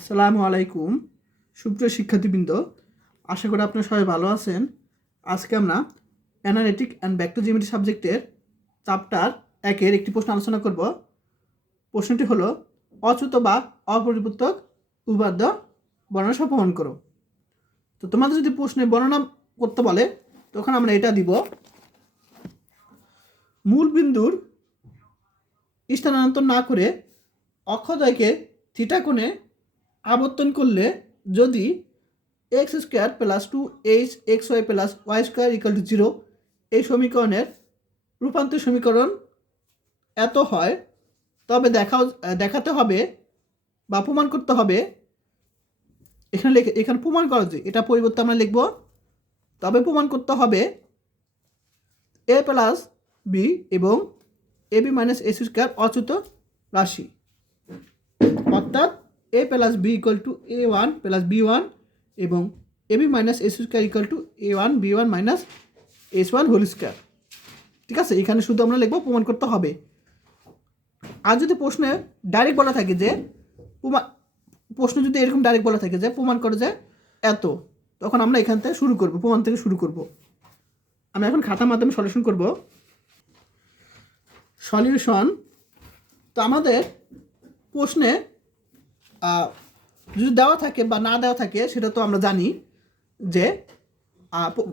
আসসালামু আলাইকুম। সুপ্রিয় শিক্ষার্থীবৃন্দ, আশা করি আপনারা সবাই ভালো আছেন। আজকে আমরা অ্যানালিটিক অ্যান্ড ব্যাক্টোজিমেট্রি সাবজেক্টের চ্যাপ্টার একের একটি প্রশ্ন আলোচনা করব। প্রশ্নটি হলো, অচ্যুত বা অপরিবর্তক উপাদ্য বর্ণনা প্রমাণ করো। তো তোমাদের যদি প্রশ্নে বর্ণনা করতে বলে, তখন আমরা এটা দিব। মূল বিন্দুর স্থানান্তর না করে অক্ষদয়কে থিটা কোণে আবর্তন করলে যদি X square plus two H X Y plus Y square equal to zero, এই সমীকরণের রূপান্তর সমীকরণ এত হয়, তবে দেখাও, দেখাতে হবে বা প্রমাণ করতে হবে। এখানে লেখে, এখানে প্রমাণ করা যে এটা পরিবর্তে আমরা লিখব। তবে প্রমাণ করতে হবে এ প্লাস বি এবং A B minus S square Achyuta রাশি। অর্থাৎ A plus B equal to A one plus B one এবং A B minus S square equal to A one B one minus S one whole square ঠিক আছে? এখানে শুধু আমরা লিখব, প্রমাণ করতে হবে। আর যদি প্রশ্নে ডাইরেক্ট বলা থাকে যে প্রমাণ প্রশ্ন যদি এরকম ডাইরেক্ট বলা থাকে যে, প্রমাণ করে যে এত, তখন আমরা এখান থেকে শুরু করব, প্রমাণ থেকে শুরু করব। আমি এখন খাতার মাধ্যমে সলিউশন করব। সলিউশন তো আমাদের প্রশ্নে যদি দেওয়া থাকে বা না দেওয়া থাকে, সেটা তো আমরা জানি যে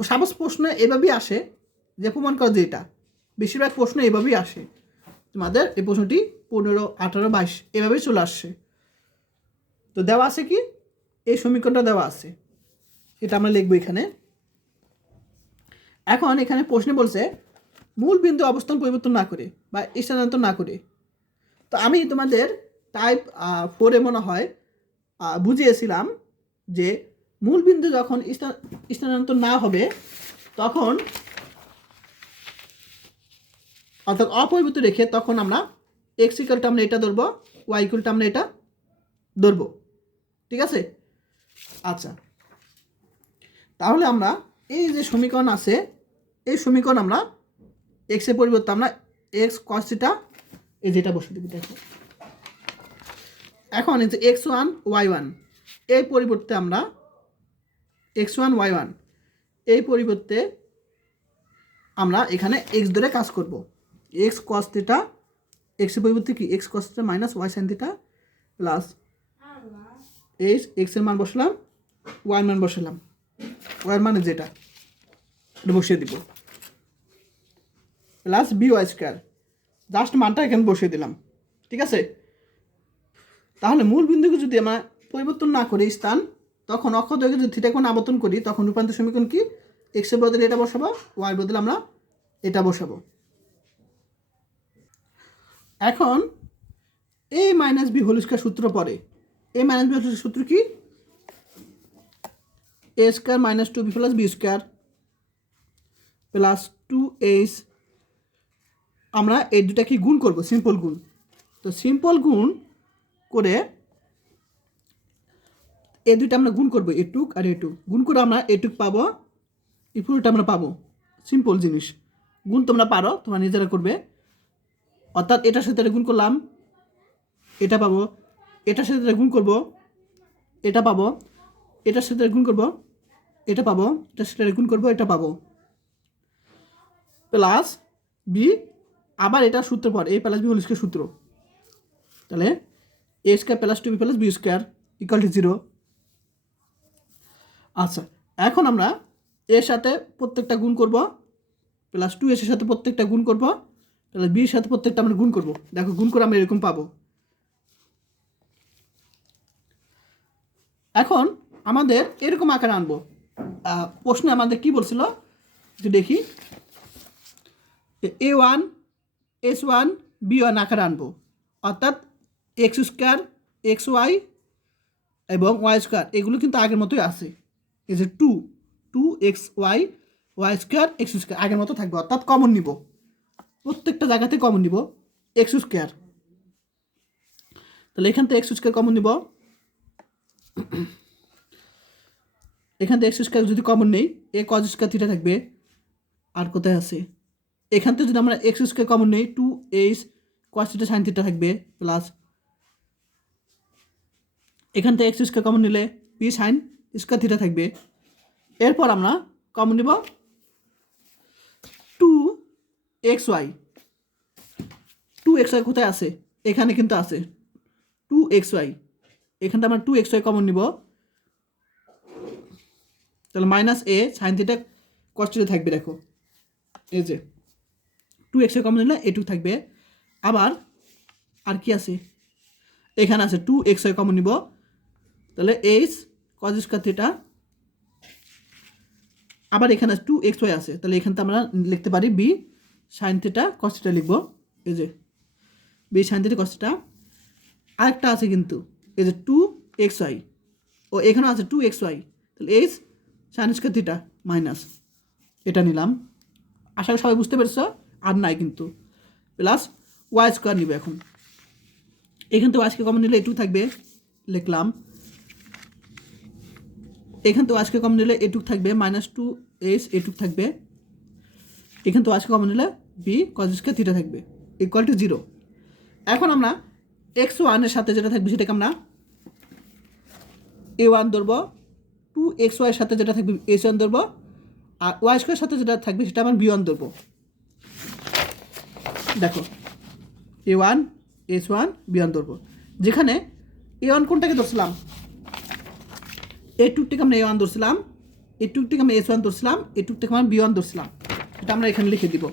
সাপোজ প্রশ্ন এভাবেই আসে যে প্রমাণ করা যে এটা। বেশিরভাগ প্রশ্ন এভাবেই আসে। তোমাদের এই প্রশ্নটি পনেরো, আঠারো, বাইশ, এভাবেই চলে আসছে। তো দেওয়া আছে কি? এই সমীকরণটা দেওয়া আছে। এটা আমরা লিখব এখানে। এখন এখানে প্রশ্নে বলছে মূল বিন্দু অবস্থান পরিবর্তন না করে বা স্থানান্তর না করে। তো আমি তোমাদের টাইপ ফোরে মনে হয় বুঝিয়েছিলাম যে মূল বিন্দু যখন স্থান- স্থানান্তর না হবে, তখন অর্থাৎ অপরিবর্তিত রেখে তখন আমরা এক্স ইকালটা আমরা এটা ধরবো ওয়াই ইকুয়ালটা এটা ধরবো। ঠিক আছে? আচ্ছা। তাহলে আমরা এই যে সমীকরণ আছে, এই সমীকরণ আমরা এক্সের পরিবর্তে আমরা এক্স কস্টিটা এই যেটা বসে দিবি, দেখো। এখন এই যে এক্স ওয়ান ওয়াই ওয়ান এই পরিবর্তে আমরা এক্স ওয়ান ওয়াই ওয়ান এই পরিবর্তে আমরা এখানে এক্স ধরে কাজ করব। এক্স কস থিটা এক্সের পরিবর্তে কি? X cos theta minus Y sine theta plus H এক্সের মান বসালাম ওয়াই মান বসালাম। ওয়াই মানে যেটা? এটা বসিয়ে দিব। Plus B Y square just মানটা এখানে বসিয়ে দিলাম। ঠিক আছে? তাহলে মূল বিন্দুকে যদি আমরা পরিবর্তন না করি স্থান, তখন অক্ষদয়কে যদি থিটা কোণ আবর্তন করি, তখন রূপান্তর সমীকরণ কি? এক্সের বদলে এটা বসাবো ওয়াই বদলে আমরা এটা বসাবো। এখন A minus B whole square সূত্র পরে এ মাইনাস বি হোল সূত্র কি? A square minus two B plus B square plus two H আমরা এই দুটা কি গুণ করব সিম্পল গুণ। তো সিম্পল গুণ করে এ দুইটা আমরা গুণ করব এটুক আর এটুক গুণ করে আমরা এটুক পাবো, এই পুরোটা আমরা পাবো। সিম্পল জিনিস। গুণ তোমরা পারো, তোমরা নিজেরা করবে। অর্থাৎ এটার সাথে গুণ করলাম, এটা পাবো। এটার সাথে গুণ করব, এটা পাবো। এটার সাথে গুণ করব, এটা পাবো। এটার সাথে গুণ করব, এটা পাবো। প্লাস বি, আবার এটা সূত্র পর এই প্লাস বি হোল সূত্র। তাহলে A square plus two B plus B square equal to zero আচ্ছা এখন আমরা এর সাথে প্রত্যেকটা গুণ করব। প্লাস টু এর সাথে প্রত্যেকটা গুণ করব। প্লাস বির সাথে প্রত্যেকটা আমরা গুণ করব। দেখো, গুণ করে আমরা এরকম পাবো। এখন আমাদের এরকম আকারে আনব। প্রশ্নে আমাদের কি বলছিল? যে দেখি, A one S one B one আকারে আনব। অর্থাৎ এক্স স্কোয়ার, এক্স ওয়াই এবং ওয়াই স্কোয়ার, এগুলো কিন্তু আগের মতোই আছে। এই যে two two X Y Y square, X square, আগের মতো থাকবে, অর্থাৎ কমন নিব। প্রত্যেকটা জায়গাতে কমন নিব এক্স স্কোয়ার। তাহলে এখান থেকে এক্স স্কোয়ার কমন নিব। এখান থেকে এক্স স্কোয়ার যদি কমন নেই, এ কজ স্কোয়ার থিটা থাকবে। আর কোথায় আছে? এখান থেকে যদি আমরা এক্স স্কোয়ার কমন নেই, two H cos theta sine theta থাকবে প্লাস এখান থেকে এক্স স্কোয়ার কমন নিলে বি সাইন স্কোয়ার থিটা থাকবে। এরপর আমরা কমন নিব two X Y two X Y কোথায় আছে? এখানে কিন্তু আছে। টু এক্স ওয়াই এখানটা আমরা টু এক্স ওয়াই কমন নিব। তাহলে মাইনাস এ সাইন থিটা কস্টিতে থাকবে, দেখো। এই যে টু এক্স ওয়াই কমন নিলে এটু থাকবে। আবার আর কি আছে? এখানে আছে টু এক্স ওয়াই কমন নিব। তাহলে এইচ কজ স্কোয়ার থিটা আবার এখানে টু এক্স ওয়াই আছে, তাহলে এখানটা আমরা লিখতে পারি B sine theta cos theta লিখব, এই যে। B sine theta cos theta আরেকটা আছে কিন্তু, এই যে টু এক্স ওয়াই ও, এখানেও আছে টু এক্স ওয়াই তাহলে H sine square theta minus এটা নিলাম। আশা করি সবাই বুঝতে পেরেছ, আর নাই কিন্তু। প্লাস ওয়াই স্কোয়ার নিবে এখন। এখান থেকে আজকে কমন নিলে এটু থাকবে, লিখলাম। এখান তো আজকে কমন নিলে এটুক থাকবে মাইনাস টু এইচ এটুক থাকবে। এখান তো আজকে কমন নিলে বি কজেসকে থিটা থাকবে ইকুয়াল টু জিরো এখন আমরা এক্স ওয়ানের সাথে যেটা থাকবে সেটাকে আমরা এ ওয়ান ধরবো টু এক্স ওয়াইয়ের সাথে যেটা থাকবে এস ওয়ান ধরবো, আর ওয়াই স্কোয়ার সাথে যেটা থাকবে সেটা আমরা বি ওয়ান ধরবো। দেখো A one S one B one ধরবো। যেখানে এ ওয়ান কোনটাকে ধরছিলাম? এ টুক থেকে আমরা এ ওয়ান ধরছিলাম এ টুক থেকে আমরা এস ওয়ান ধরছিলাম এ টুক থেকে আমরা বি ওয়ান ধরছিলাম। এটা আমরা এখানে লিখে দিব।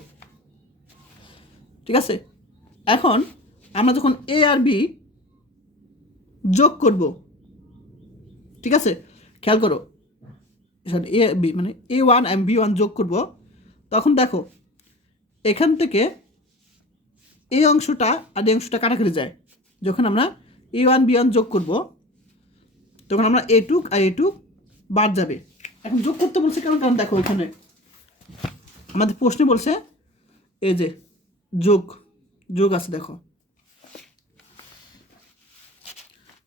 ঠিক আছে? এখন আমরা যখন এ আর বি যোগ করব, ঠিক আছে? খেয়াল করো এ বি মানে A one M B one যোগ করব, তখন দেখো, এখান থেকে এই অংশটা আর এই অংশটা কাটাকাটি যায়। যখন আমরা এ ওয়ান বি ওয়ান যোগ করব তখন আমরা এ টুক আর এ টুক বাদ যাবে। এখন যোগ করতে বলছে কেন? কারণ দেখো এখানে আমাদের প্রশ্নে বলছে, এই যে যোগ যোগ আছে দেখো।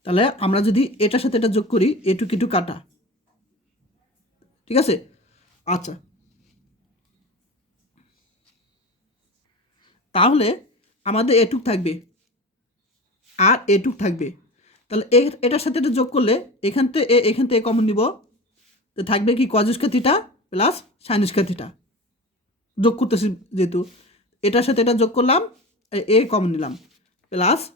তাহলে আমরা যদি এটার সাথে এটা যোগ করি, এটুক এটু কাটা। ঠিক আছে? আচ্ছা। তাহলে আমাদের এটুক থাকবে, আর এটুক থাকবে। তাহলে এটার সাথে এটা যোগ করলে এখান থেকে এখান থেকে কমন নিব। তো থাকবে কি cos square theta plus sine square theta যোগ করতেছি যেহেতু। এটার সাথে এটা যোগ করলাম, এ- কমন নিলাম। প্লাস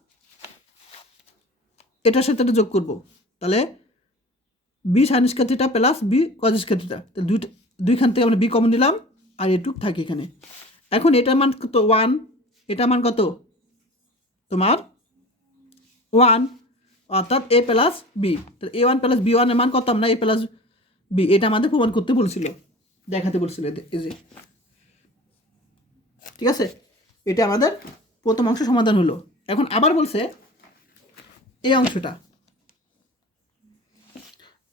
এটার সাথে এটা যোগ করব। তাহলে B sine square theta plus B cos square theta তাহলে দুইটা দুইখান থেকে আমরা বি কমন নিলাম, আর এটুক থাকে এখানে। এখন এটার মান কত? ওয়ান এটার মান কত? তোমার ওয়ান অর্থাৎ A plus B A one plus B ওয়ানের মান কত? আমরা এ প্লাস বি এটা আমাদের প্রমাণ করতে বলছিল, দেখাতে বলছিল এই যে। ঠিক আছে? এটা আমাদের প্রথম অংশ সমাধান হলো। এখন আবার বলছে এই অংশটা।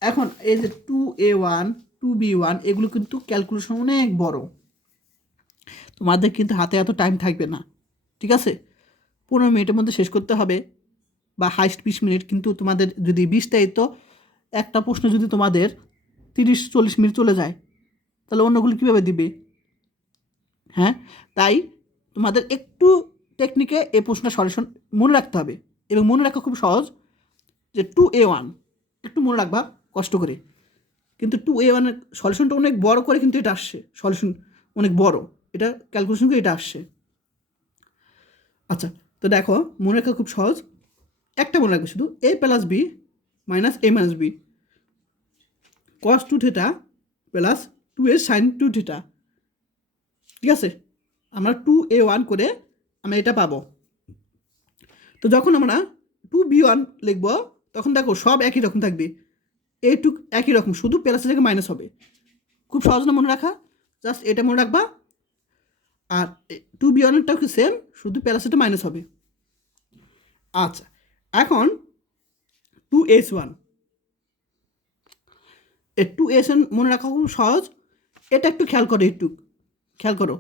এখন এই যে two A one two B one এগুলো কিন্তু ক্যালকুলেশন অনেক বড়। তোমাদের কিন্তু হাতে এত টাইম থাকবে না। ঠিক আছে? পনেরো মিনিটের মধ্যে শেষ করতে হবে। বা হাইস্ট বিশ মিনিট, কিন্তু তোমাদের যদি বিশটাই, তো একটা প্রশ্ন যদি তোমাদের তিরিশ, চল্লিশ মিনিট চলে যায়, তাহলে অন্যগুলো কীভাবে দিবে? হ্যাঁ তাই তোমাদের একটু টেকনিকে এই প্রশ্নটা সলিউশন মনে রাখতে হবে। এবং মনে রাখা খুব সহজ যে টু এ ওয়ান একটু মনে রাখবা, কষ্ট করে। কিন্তু টু এ ওয়ানের সলিউশনটা অনেক বড় করে কিন্তু এটা আসছে। সলিউশন অনেক বড়। এটা ক্যালকুলেশন করে এটা আসছে। আচ্ছা তো দেখো, মনে রাখা খুব সহজ। একটা মনে রাখবে শুধু A plus B minus A minus B cos two theta plus two A sine two theta ঠিক আছে? আমরা টু এ ওয়ান করে আমরা এটা পাবো। তো যখন আমরা টু বি ওয়ান লিখব, তখন দেখো সব একই রকম থাকবে। এ টু একই রকম, শুধু প্লাসের জায়গায় মাইনাস হবে। খুব সহজ না মনে রাখা? জাস্ট এটা মনে রাখবা। আর টু বি ওয়ানেরটাও কি সেম শুধু প্যারাসিটা মাইনাস হবে। আচ্ছা এখন two S one A two S one মনে রাখা খুব সহজ। এটা একটু খেয়াল করো একটু। খেয়াল করো।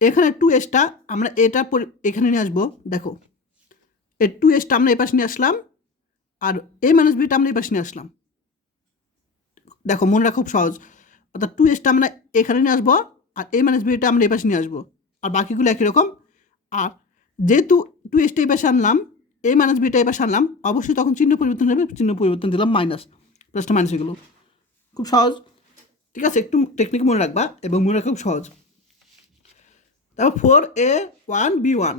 এখানে টু এসটা আমরা এটা এখানে নিয়ে আসব, দেখো। এ টু এসটা আমরা এই পাশে নিয়ে আসলাম, আর এ মাইনাস বিটা আমরা এই পাশে নিয়ে আসলাম। দেখো, মনে রাখা খুব সহজ। অর্থাৎ টু এসটা আমরা এখানে নিয়ে আসব, আর এ মাইনাস বিটা আমরা এই পাশে নিয়ে আসব। আর বাকিগুলো একই রকম। আর যেহেতু টু এসটা এই পাশে আনলাম এই মাইনাস বিটা এবার সারলাম। অবশ্যই তখন চিহ্ন পরিবর্তন হবে, চিহ্ন পরিবর্তন দিলাম মাইনাস প্লাসটা মাইনাস হয়ে এগুলো খুব সহজ। ঠিক আছে, একটু টেকনিক মনে রাখবা এবং মনে রাখা খুব সহজ। তারপর four A one B one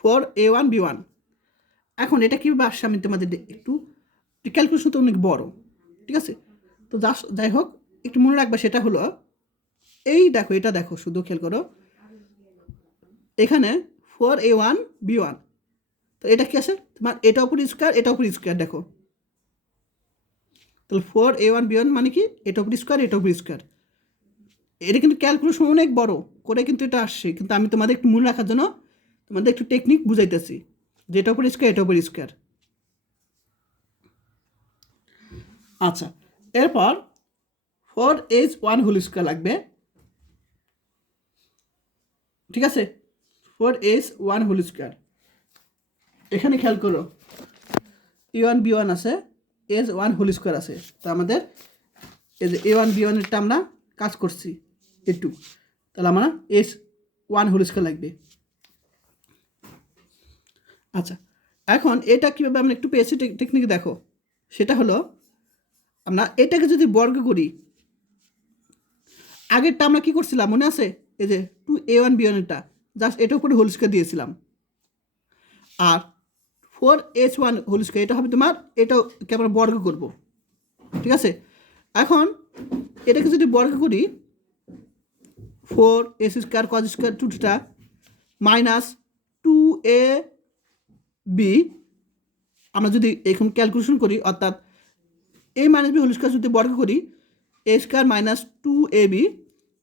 four A one B one এখন এটা কীভাবে আসছে আমি তোমাদের একটু ক্যালকুলেশন তো অনেক বড়। ঠিক আছে? তো যা যাই হোক, একটু মনে রাখবা সেটা হলো, এই দেখো, এটা দেখো, শুধু খেয়াল করো। এখানে four A one B one তো এটা কি আছে তোমার এটা উপর স্কোয়ার এটা উপর স্কোয়ার দেখো। তাহলে four A one B one মানে কি? এটা উপর স্কোয়ার এটা উপর স্কোয়ার এটা কিন্তু ক্যালকুলেশন অনেক বড়, করে কিন্তু এটা আসছে। কিন্তু আমি তোমাদের একটু মনে রাখার জন্য তোমাদের একটু টেকনিক বুঝাইতেছি। যে এটা উপর স্কোয়ার এটা উপর স্কোয়ার আচ্ছা এরপর four H one whole square লাগবে। ঠিক আছে? Four H one whole square এখানে খেয়াল করো। ই ওয়ান বি ওয়ান আছে এজ ওয়ান হোল স্কোয়ার আছে। তো আমাদের এই যে এ ওয়ান বি ওয়ানেরটা আমরা কাজ করছি একটু তাহলে আমরা এস ওয়ান হোল স্কোয়ার লাগবে। আচ্ছা এখন এটা কীভাবে আমরা একটু পেয়েছি টেকনিক দেখো। সেটা হলো, আমরা এটাকে যদি বর্গ করি, আগেরটা আমরা কি করছিলাম, মনে আছে? এই যে টু এ ওয়ান বি ওয়ানেরটা জাস্ট এটার উপরে হোল স্কোয়ার দিয়েছিলাম। আর four H one whole square, এটা হবে তোমার এটাকে আমরা বর্গ করব। ঠিক আছে? এখন এটাকে যদি বর্গ করি, four S square cause square two টুটা মাইনাস টু এ বি, আমরা যদি এখন ক্যালকুলেশন করি, অর্থাৎ A minus B whole square যদি বর্গ করি, A square minus two A B,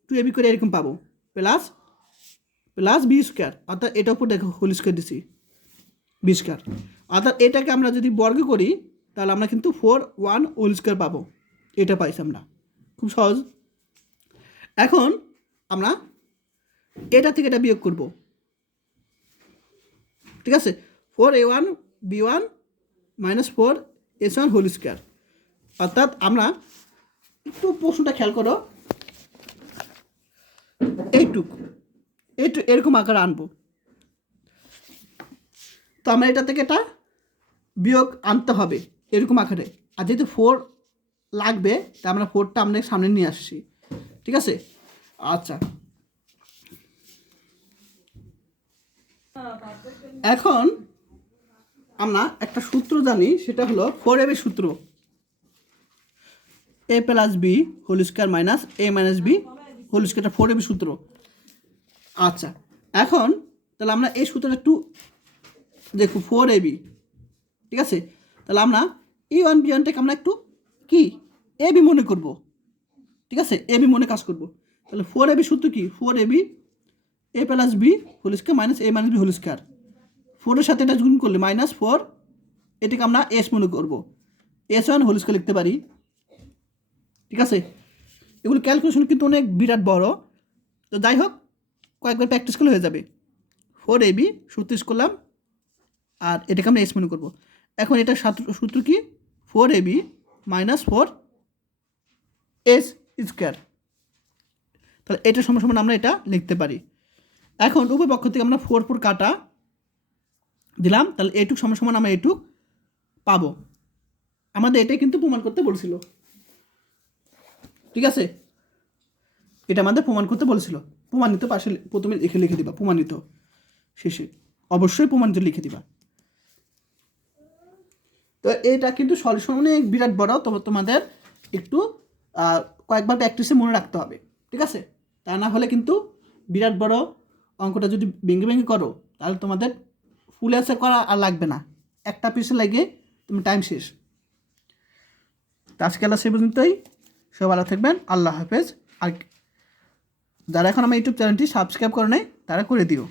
two A B করে এরকম পাবো, প্লাস প্লাস বি স্কোয়ার, অর্থাৎ এটার উপর দেখো হোল স্কোয়ার দিছি। বি স্কোয়ার অর্থাৎ এটাকে আমরা যদি বর্গ করি, তাহলে আমরা কিন্তু ফোর ওয়ান হোল স্কোয়ার পাবো। এটা পাইছি আমরা। খুব সহজ। এখন আমরা এটা থেকে এটা বিয়োগ করব। ঠিক আছে? Four A one B one minus four S one whole square অর্থাৎ আমরা একটু প্রশ্নটা খেয়াল করো। এইটুক। এইটু এরকম আকার আনব। তো আমরা এটা থেকে এটা বিয়োগ আনতে হবে এরকম আকারে। আর যেহেতু ফোর লাগবে তা আমরা ফোরটা আমরা সামনে নিয়ে আসছি। ঠিক আছে? আচ্ছা। এখন আমরা একটা সূত্র জানি, সেটা হলো ফোর এর সূত্র। A plus B whole square minus A minus B whole স্কোয়ারটা ফোর এর সূত্র। আচ্ছা। এখন তাহলে আমরা এই সূত্রটা একটু দেখো ফোর এ বি ঠিক আছে? তাহলে আমরা ই ওয়ান বি ওয়ানটাকে আমরা একটু কি? এ বি মনে করব, ঠিক আছে? এ বি মনে কাজ করব। তাহলে ফোর এ বি সূত্র কি? Four A B A plus B whole square minus A minus B whole square ফোরের সাথে এটা গুণ করলে মাইনাস ফোর এটাকে আমরা এস মনে করব। এস ওয়ান হোল স্কোয়ার লিখতে পারি, ঠিক আছে? এগুলো ক্যালকুলেশন কিন্তু অনেক বিরাট বড়। তো যাই হোক, কয়েকবার প্র্যাকটিস করলে হয়ে যাবে। ফোর এ বি সূত্র করলাম। আর এটাকে আমরা এস মনে করব। এখন এটা সূত্র কি? Four A B minus four S square তাহলে এটা সমান সমান আমরা এটা লিখতে পারি। এখন উভয় পক্ষ থেকে আমরা ফোর ফোর কাটা দিলাম, তাহলে এটুক সমান সমান আমরা এটুক পাবো। আমাদের এটাই কিন্তু প্রমাণ করতে বলছিল। ঠিক আছে? এটা আমাদের প্রমাণ করতে বলেছিল। প্রমাণিত পাশে প্রথমে লিখে লিখে দিবা, প্রমাণিত শেষে। অবশ্যই প্রমাণিত লিখে দিবা। তো এটা কিন্তু সলিউশন অনেক বিরাট বড়। তো তোমাদের একটু কয়েকবার প্র্যাকটিসে মনে রাখতে হবে, ঠিক আছে? তা না হলে কিন্তু বিরাট বড় অঙ্কটা যদি ভেঙে ভেঙে করো, তাহলে তোমাদের ফুল অ্যান্সার করা আর লাগবে না। একটা পিসে লাগে তুমি টাইম শেষ। আজকে আল্লাহ সে পর্যন্তই। সব ভালো থাকবেন। আল্লাহ হাফেজ। আর যারা এখন আমার ইউটিউব চ্যানেলটি সাবস্ক্রাইব করে নেয় তারা করে দিও।